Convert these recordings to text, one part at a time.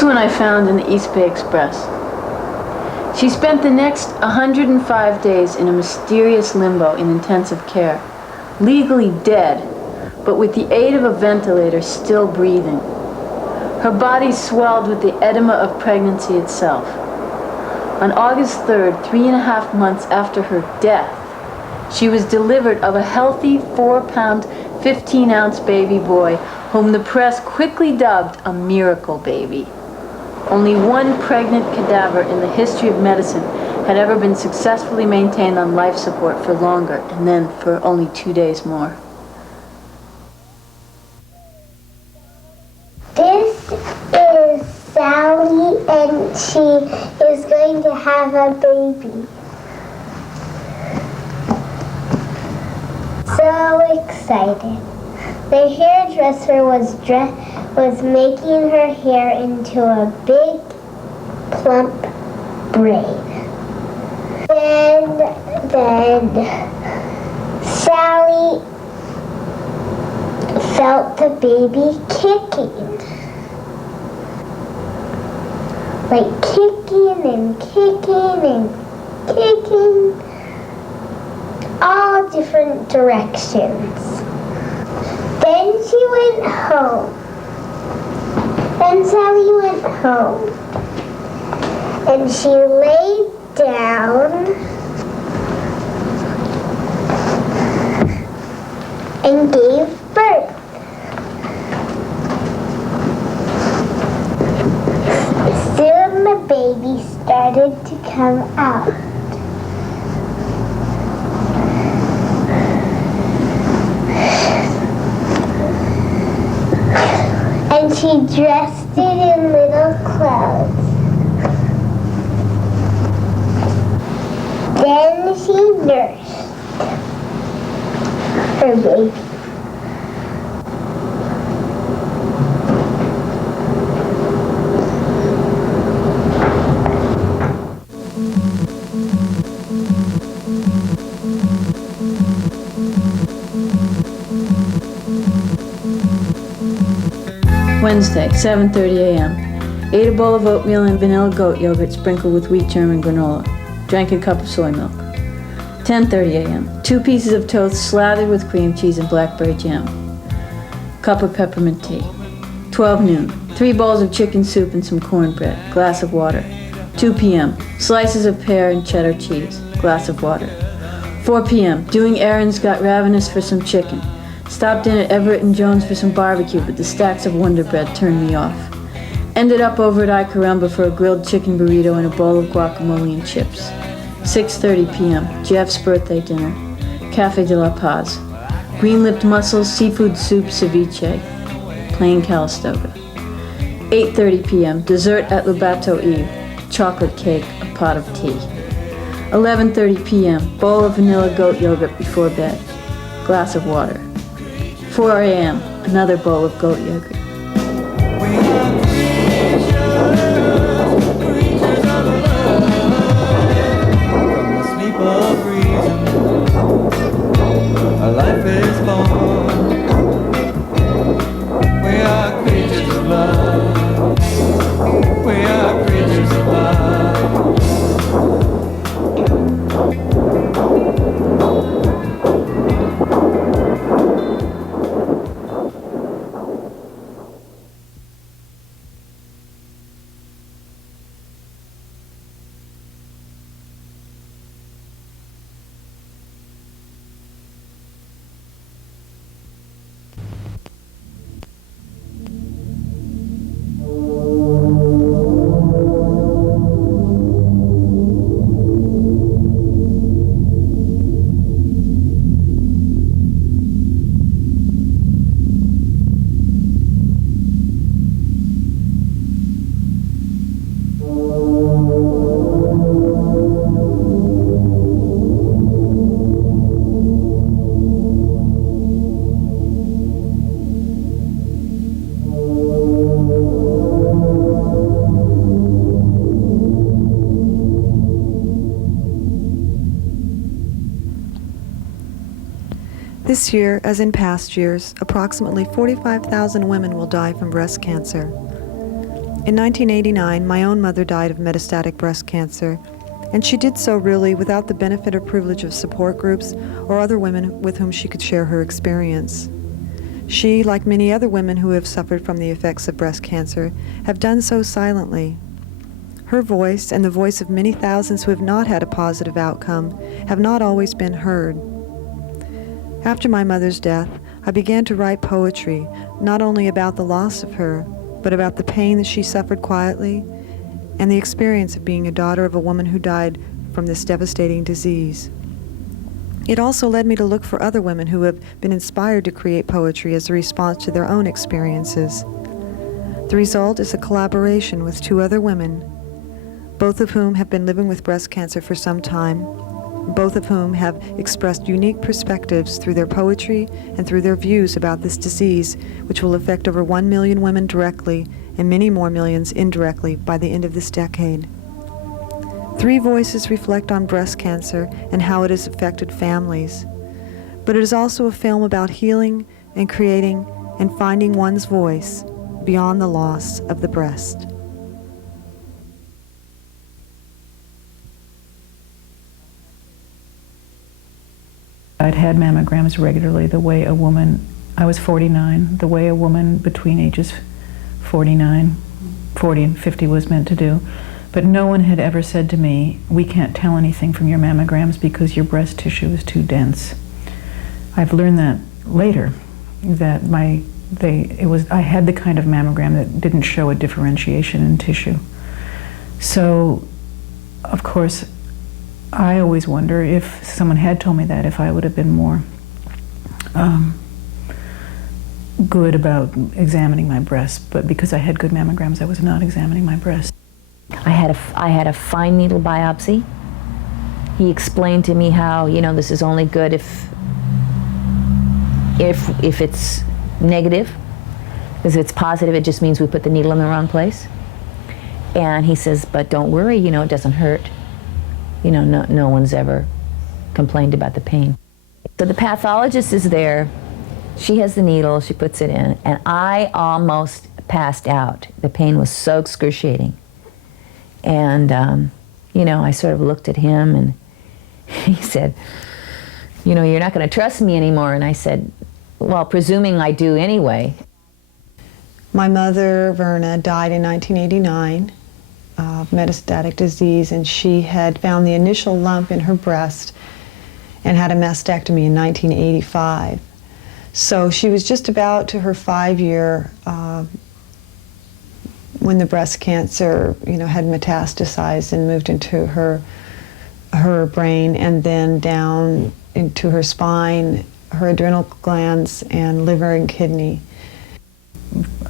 This one I found in the East Bay Express. She spent the next 105 days in a mysterious limbo in intensive care, legally dead, but with the aid of a ventilator still breathing. Her body swelled with the edema of pregnancy itself. On August 3rd, 3.5 months after her death, she was delivered of a healthy 4-pound, 15-ounce baby boy whom the press quickly dubbed a miracle baby. Only one pregnant cadaver in the history of medicine had ever been successfully maintained on life support for longer, and then for only 2 days more. This is Sally, and she is going to have a baby. So excited. The hairdresser was making her hair into a big, plump braid. Then Sally felt the baby kicking. Like kicking and kicking and kicking. All different directions. Then she went home. Then Sally went home. And she laid down and gave birth. Soon the baby started to come out. And she dressed it in little clothes. Then she nursed her baby. Wednesday, 7:30 a.m. Ate a bowl of oatmeal and vanilla goat yogurt sprinkled with wheat germ and granola. Drank a cup of soy milk. 10:30 a.m. 2 pieces of toast slathered with cream cheese and blackberry jam. Cup of peppermint tea. 12 noon. 3 bowls of chicken soup and some cornbread. Glass of water. 2 p.m. Slices of pear and cheddar cheese. Glass of water. 4 p.m. Doing errands, got ravenous for some chicken. Stopped in at Everett and Jones for some barbecue, but the stacks of Wonder Bread turned me off. Ended up over at I Caramba for a grilled chicken burrito and a bowl of guacamole and chips. 6:30 p.m. Jeff's birthday dinner. Cafe de la Paz. Green-lipped mussels, seafood soup, ceviche. Plain Calistoga. 8:30 p.m. Dessert at Lubato Eve. Chocolate cake, a pot of tea. 11:30 p.m. Bowl of vanilla goat yogurt before bed. Glass of water. 4 a.m. Another bowl of goat yogurt. Life is born. We are creatures of love. We are creatures of love. This year, as in past years, approximately 45,000 women will die from breast cancer. In 1989, my own mother died of metastatic breast cancer, and she did so really without the benefit or privilege of support groups or other women with whom she could share her experience. She, like many other women who have suffered from the effects of breast cancer, have done so silently. Her voice, and the voice of many thousands who have not had a positive outcome, have not always been heard. After my mother's death, I began to write poetry, not only about the loss of her, but about the pain that she suffered quietly and the experience of being a daughter of a woman who died from this devastating disease. It also led me to look for other women who have been inspired to create poetry as a response to their own experiences. The result is a collaboration with two other women, both of whom have been living with breast cancer for some time, both of whom have expressed unique perspectives through their poetry and through their views about this disease, which will affect over 1 million women directly and many more millions indirectly by the end of this decade. 3 voices reflect on breast cancer and how it has affected families. But it is also a film about healing and creating and finding one's voice beyond the loss of the breast. I'd had mammograms regularly the way a woman, I was 49, the way a woman between ages 40 and 50 was meant to do. But no one had ever said to me, we can't tell anything from your mammograms because your breast tissue is too dense. I've learned that later, that I had the kind of mammogram that didn't show a differentiation in tissue. So, of course, I always wonder if someone had told me that, if I would have been more good about examining my breast. But because I had good mammograms, I was not examining my breast. I had a fine needle biopsy. He explained to me how, this is only good if it's negative, because if it's positive, it just means we put the needle in the wrong place. And he says, but don't worry, it doesn't hurt. No one's ever complained about the pain. So the pathologist is there. She has the needle, she puts it in, and I almost passed out. The pain was so excruciating. And, I sort of looked at him and he said, you're not going to trust me anymore. And I said, well, presuming I do anyway. My mother, Verna, died in 1989 of metastatic disease, and she had found the initial lump in her breast and had a mastectomy in 1985. So she was just about to her 5-year when the breast cancer, had metastasized and moved into her brain and then down into her spine, her adrenal glands, and liver and kidney.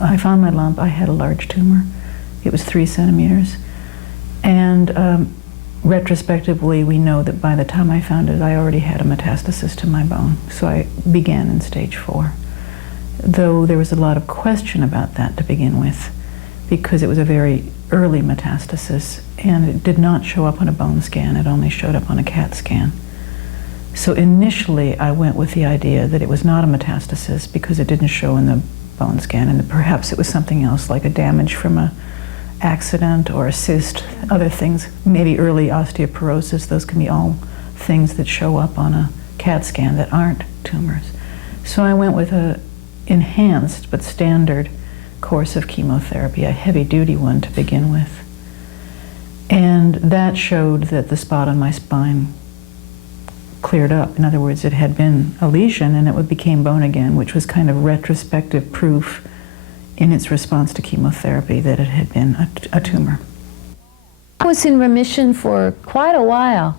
I found my lump. I had a large tumor. It was 3 centimeters. And retrospectively, we know that by the time I found it, I already had a metastasis to my bone. So I began in stage 4. Though there was a lot of question about that to begin with, because it was a very early metastasis, and it did not show up on a bone scan. It only showed up on a CAT scan. So initially, I went with the idea that it was not a metastasis because it didn't show in the bone scan, and that perhaps it was something else, like a damage from a accident or a cyst, other things, maybe early osteoporosis. Those can be all things that show up on a CAT scan that aren't tumors. So I went with a enhanced but standard course of chemotherapy, a heavy-duty one to begin with. And that showed that the spot on my spine cleared up. In other words, it had been a lesion and it became bone again, which was kind of retrospective proof in its response to chemotherapy that it had been a tumor. I was in remission for quite a while.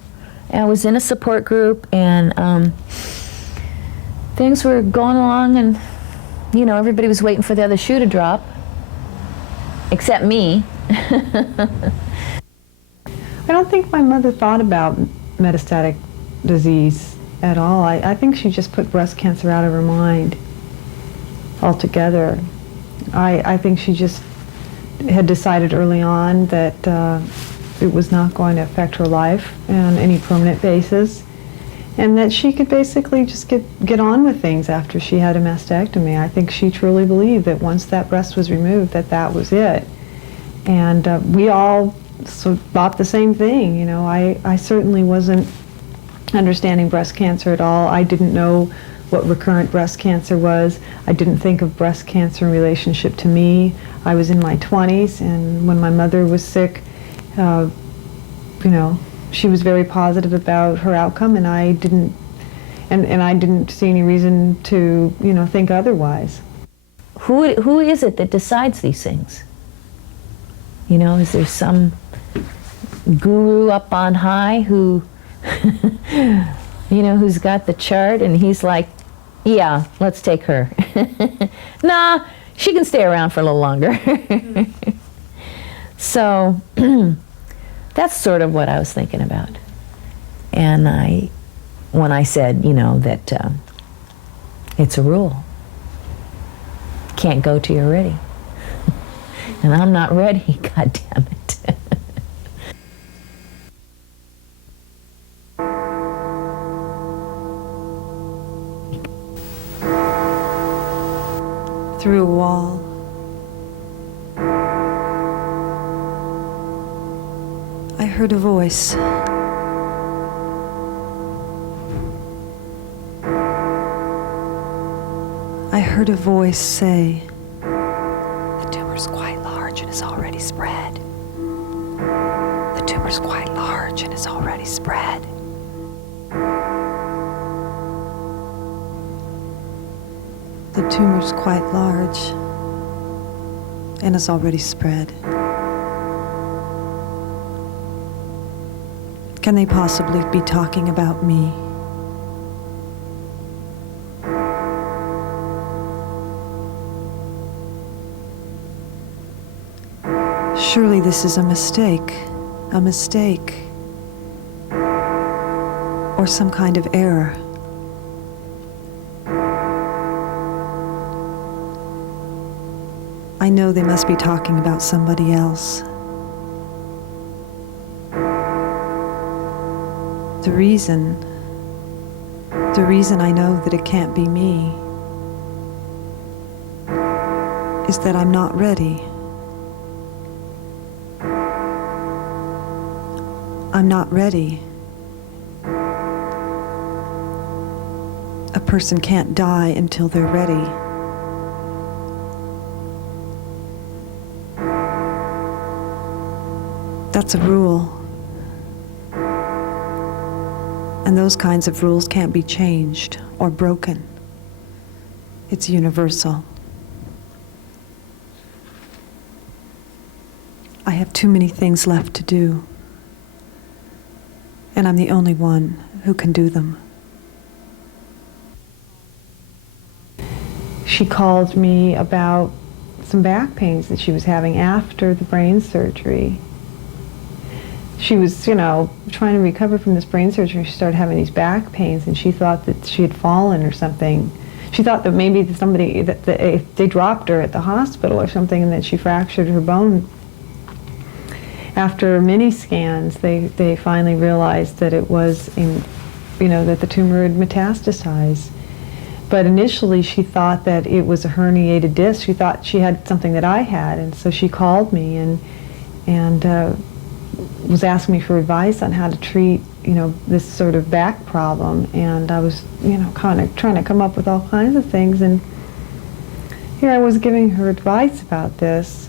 I was in a support group, and things were going along, and everybody was waiting for the other shoe to drop, except me. I don't think my mother thought about metastatic disease at all. I think she just put breast cancer out of her mind altogether. I think she just had decided early on that it was not going to affect her life on any permanent basis, and that she could basically just get on with things after she had a mastectomy. I think she truly believed that once that breast was removed, that was it. And we all thought the same thing. You know, I certainly wasn't understanding breast cancer at all. I didn't know what recurrent breast cancer was. I didn't think of breast cancer in relationship to me. I was in my 20s, and when my mother was sick, you know, she was very positive about her outcome, and I didn't, and I didn't see any reason to, you know, think otherwise. Who is it that decides these things? You know, is there some guru up on high who, you know, who's got the chart and he's like, yeah, let's take her. Nah, she can stay around for a little longer. So that's sort of what I was thinking about. And when I said, you know, that it's a rule. Can't go till you're ready. And I'm not ready, God damn it. Through a wall. I heard a voice. I heard a voice say, "The tumor's quite large and is already spread. The tumor's quite large and is already spread." The tumor's quite large and is already spread. Can they possibly be talking about me? Surely this is a mistake, or some kind of error. I know they must be talking about somebody else. The reason I know that it can't be me is that I'm not ready. I'm not ready. A person can't die until they're ready. That's a rule. And those kinds of rules can't be changed or broken. It's universal. I have too many things left to do, and I'm the only one who can do them. She called me about some back pains that she was having after the brain surgery. She was, you know, trying to recover from this brain surgery. She started having these back pains, and she thought that she had fallen or something. She thought that maybe somebody, that they dropped her at the hospital or something, and that she fractured her bone. After many scans, they finally realized that it was, that the tumor had metastasized. But initially, she thought that it was a herniated disc. She thought she had something that I had, and so she called me and was asking me for advice on how to treat, this sort of back problem. And I was, kind of trying to come up with all kinds of things. And here I was giving her advice about this,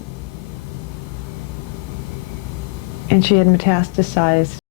and she had metastasized